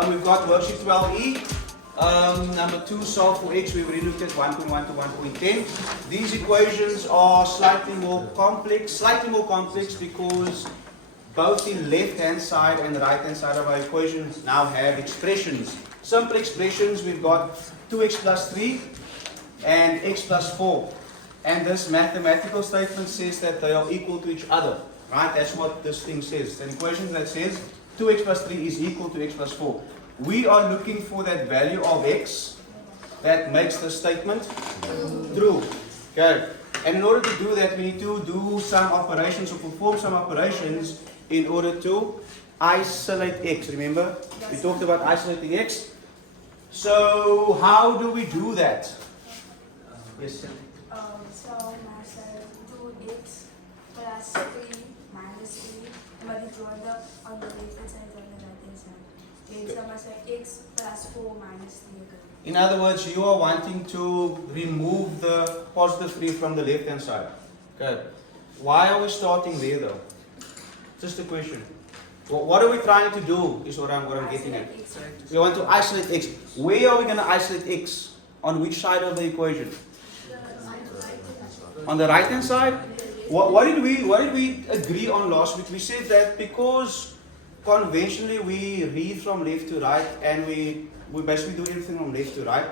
We've got worksheet 12E. Number 2, solve for x. We've already looked at 1.1 to 1.10. These equations are slightly more complex because both the left-hand side and the right-hand side of our equations now have expressions. Simple expressions, we've got 2x plus 3 and x plus 4. And this mathematical statement says that they are equal to each other. Right? That's what this thing says. An equation that says 2x plus 3 is equal to x plus 4. We are looking for that value of x that makes the statement true. Okay. And in order to do that, we need to do some operations or perform some operations in order to isolate x. Remember, we talked about isolating x. So, how do we do that? Yes, sir. So, myself 2x plus 3 minus 3, but the product on the left hand side and the right hand side. Then, so myself x plus 4 minus 3 again. In other words, you are wanting to remove the positive 3 from the left hand side. Okay. Why are we starting there though? Just a question. What are we trying to do is what I'm getting at. We want to isolate x. Where are we going to isolate x? On which side of the equation? On the right hand side? What did we agree on last week? We said that because conventionally we read from left to right and we basically do everything from left to right,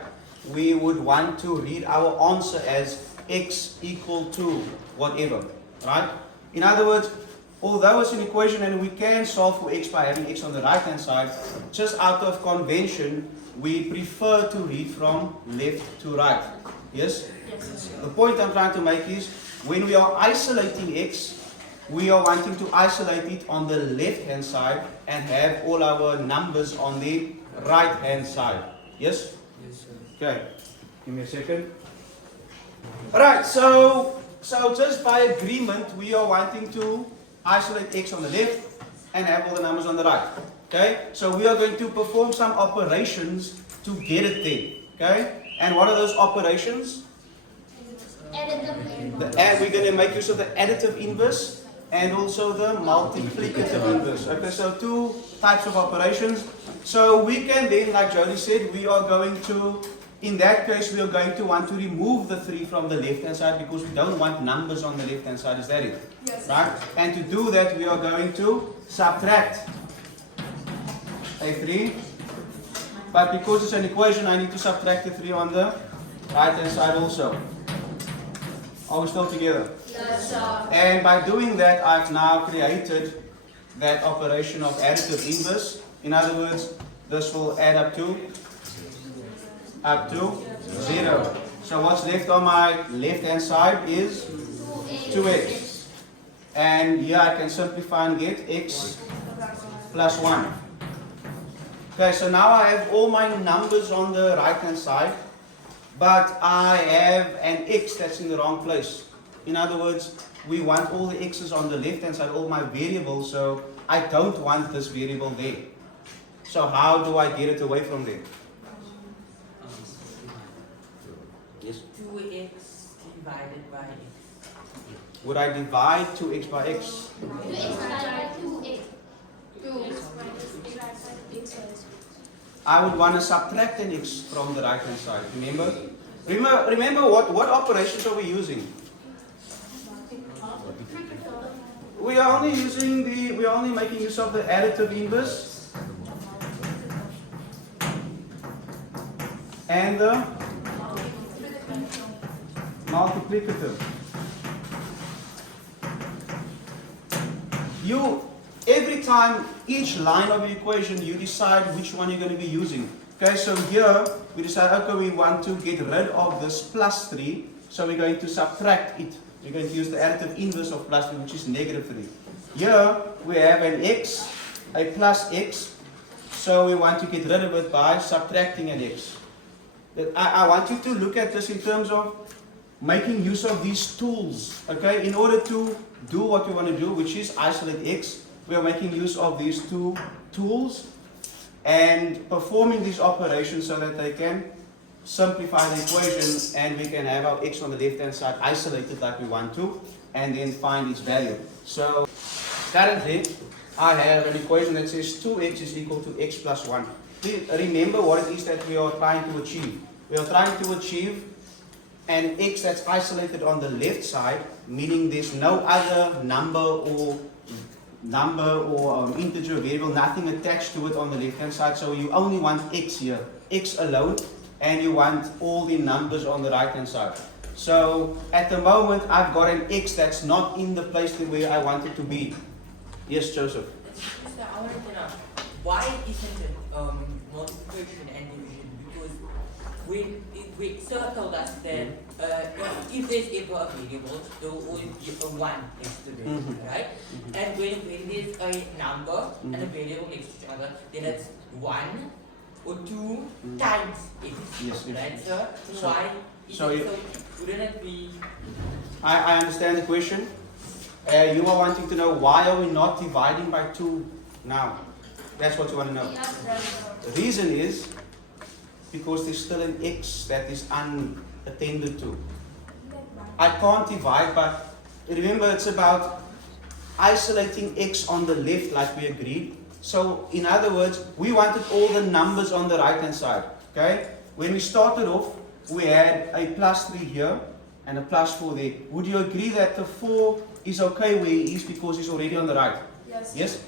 we would want to read our answer as x equal to whatever. Right? In other words, although it's an equation and we can solve for x by having x on the right hand side, just out of convention, we prefer to read from left to right. Yes? Yes. The point I'm trying to make is, when we are isolating x, we are wanting to isolate it on the left hand side and have all our numbers on the right hand side. Yes? Yes, sir. Okay. Give me a second. Alright, so just by agreement, we are wanting to isolate x on the left and have all the numbers on the right. Okay? So we are going to perform some operations to get it there. Okay? And what are those operations? We're going to make use of the additive inverse and also the multiplicative inverse. Okay, so two types of operations. So we can then, like Jody said, we are going to, in that case, we are going to want to remove the 3 from the left hand side because we don't want numbers on the left hand side. Is that it? Yes. Right? And to do that, we are going to subtract a 3. But because it's an equation, I need to subtract the 3 on the right hand side also. Are we still together? Yes, sir. And by doing that, I've now created that operation of additive inverse. In other words, this will add up to 0. So what's left on my left hand side is 2x. And here I can simplify and get x plus 1. Okay, so now I have all my numbers on the right hand side, but I have an x that's in the wrong place. In other words, we want all the x's on the left hand side, all my variables, so I don't want this variable there. So how do I get it away from there? Yes? 2x divided by x. Would I divide 2x by x? 2x by 2x. 2x. I would want to subtract an x from the right hand side. Remember what operations are we using? We are only making use of the additive inverse and the multiplicative. Every time, each line of the equation, you decide which one you're going to be using. Okay, so here we decide, okay, we want to get rid of this plus 3, so we're going to subtract it. We're going to use the additive inverse of plus 3, which is negative 3. Here we have an x, a plus x, so we want to get rid of it by subtracting an x. I want you to look at this in terms of making use of these tools. Okay, in order to do what we want to do, which is isolate x, we are making use of these two tools and performing these operations so that they can simplify the equation and we can have our x on the left hand side isolated like we want to and then find its value. So currently I have an equation that says 2x is equal to x plus 1. remember what it is that we are trying to achieve. We are trying to achieve an x that's isolated on the left side, meaning there's no other number or integer variable, nothing attached to it on the left hand side. So you only want x here, x alone, and you want all the numbers on the right hand side. So at the moment I've got an x that's not in the place where I want it to be. Yes, Joseph? So I want to know, why isn't it multiplication and division? Because we sir told us that if there's ever a variable, there will always be a 1 next to it, right? And when there's a number and a variable next to each other, then it's 1 or 2 times x, Yes, right, yes. sir? So why is so it wouldn't it be... I understand the question. You are wanting to know why are we not dividing by 2 now? That's what you want to know. The reason is because there's still an x that is unattended to. I can't divide, but remember it's about isolating x on the left like we agreed. So in other words, we wanted all the numbers on the right hand side. Okay? When we started off, we had a +3 here and a +4 there. Would you agree that the 4 is okay where he is because he's already on the right? Yes. Yes?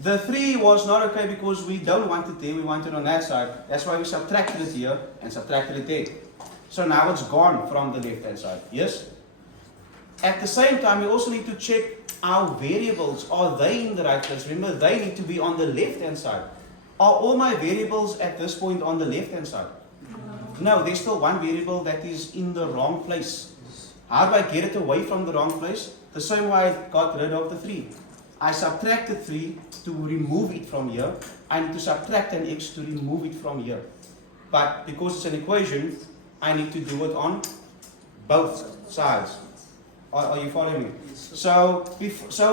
The 3 was not okay because we don't want it there, we want it on that side. That's why we subtracted it here and subtracted it there. So now it's gone from the left hand side. Yes? At the same time, we also need to check our variables. Are they in the right place? Remember, they need to be on the left hand side. Are all my variables at this point on the left hand side? No, there's still one variable that is in the wrong place. How do I get it away from the wrong place? The same way I got rid of the 3. I subtracted 3 to remove it from here. I need to subtract an x to remove it from here. But because it's an equation, I need to do it on both sides. Are you following me? So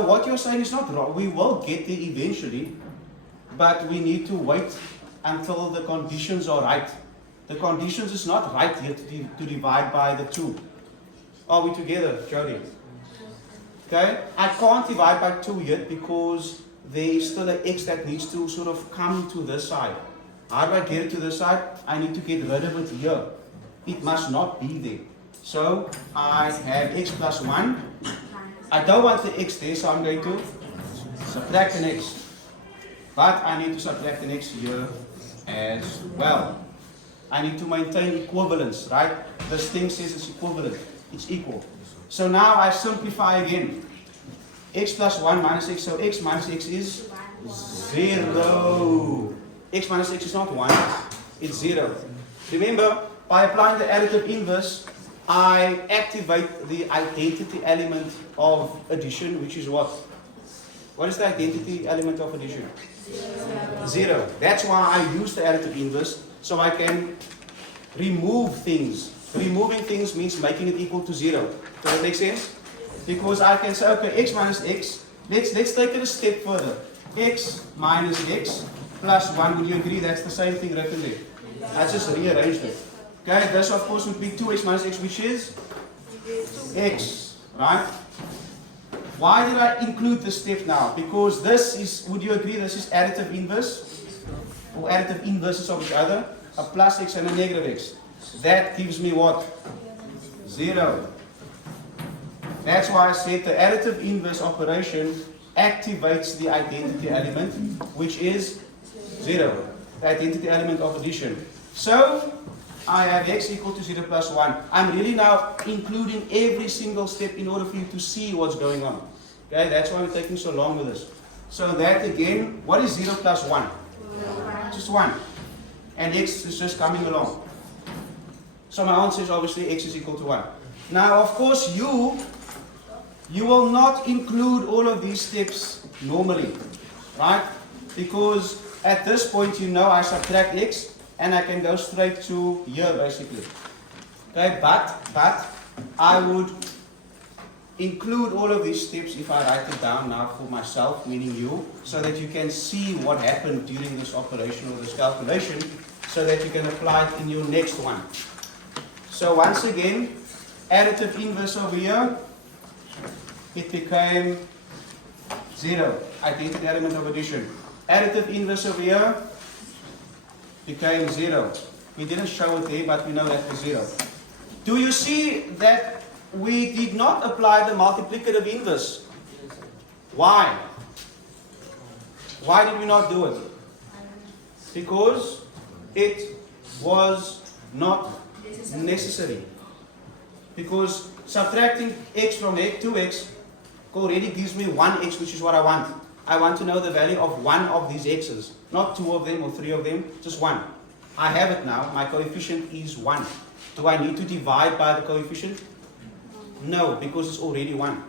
what you're saying is not wrong. We will get there eventually, but we need to wait until the conditions are right. The conditions is not right yet to divide by the 2. Are we together, Jody? Okay? I can't divide by 2 yet because there is still an x that needs to sort of come to this side. How do I get it to this side? I need to get rid of it here. It must not be there. So I have x plus 1. I don't want the x there, so I'm going to subtract an x. But I need to subtract an x here as well. I need to maintain equivalence, right? This thing says it's equivalent. It's equal. So now I simplify again. X plus 1 minus x. So x minus x is 0. X minus x is not 1. It's 0. Remember, by applying the additive inverse, I activate the identity element of addition, which is what? What is the identity element of addition? 0. That's why I use the additive inverse, so I can remove things. Removing things means making it equal to 0. Does that make sense? Because I can say, okay, x minus x. Let's take it a step further. X minus x plus 1. Would you agree that's the same thing written there? I just rearranged it. Okay, this of course would be 2x minus x, which is x, right? Why did I include this step now? Because this is, would you agree this is additive inverse? Or additive inverses of each other? A plus x and a negative x. That gives me what? 0. That's why I said the additive inverse operation activates the identity element, which is 0. The identity element of addition. So, I have x equal to 0 plus 1. I'm really now including every single step in order for you to see what's going on. Okay, that's why we're taking so long with this. So that again, what is 0 plus 1? Just 1. And x is just coming along. So my answer is obviously x is equal to 1. Now of course you will not include all of these steps normally. Right? Because at this point you know I subtract x and I can go straight to here basically. Okay, but I would include all of these steps if I write it down now for myself, meaning you, so that you can see what happened during this operation or this calculation, so that you can apply it in your next one. So once again, additive inverse over here, it became 0, identity element of addition. Additive inverse over here, became 0. We didn't show it there, but we know that was 0. Do you see that we did not apply the multiplicative inverse? Why? Why did we not do it? Because it was not necessary. Because subtracting x from 2x already gives me 1x, which is what I want. I want to know the value of one of these x's, not 2 of them or 3 of them, just one. I have it now. My coefficient is 1. Do I need to divide by the coefficient? No, because it's already 1.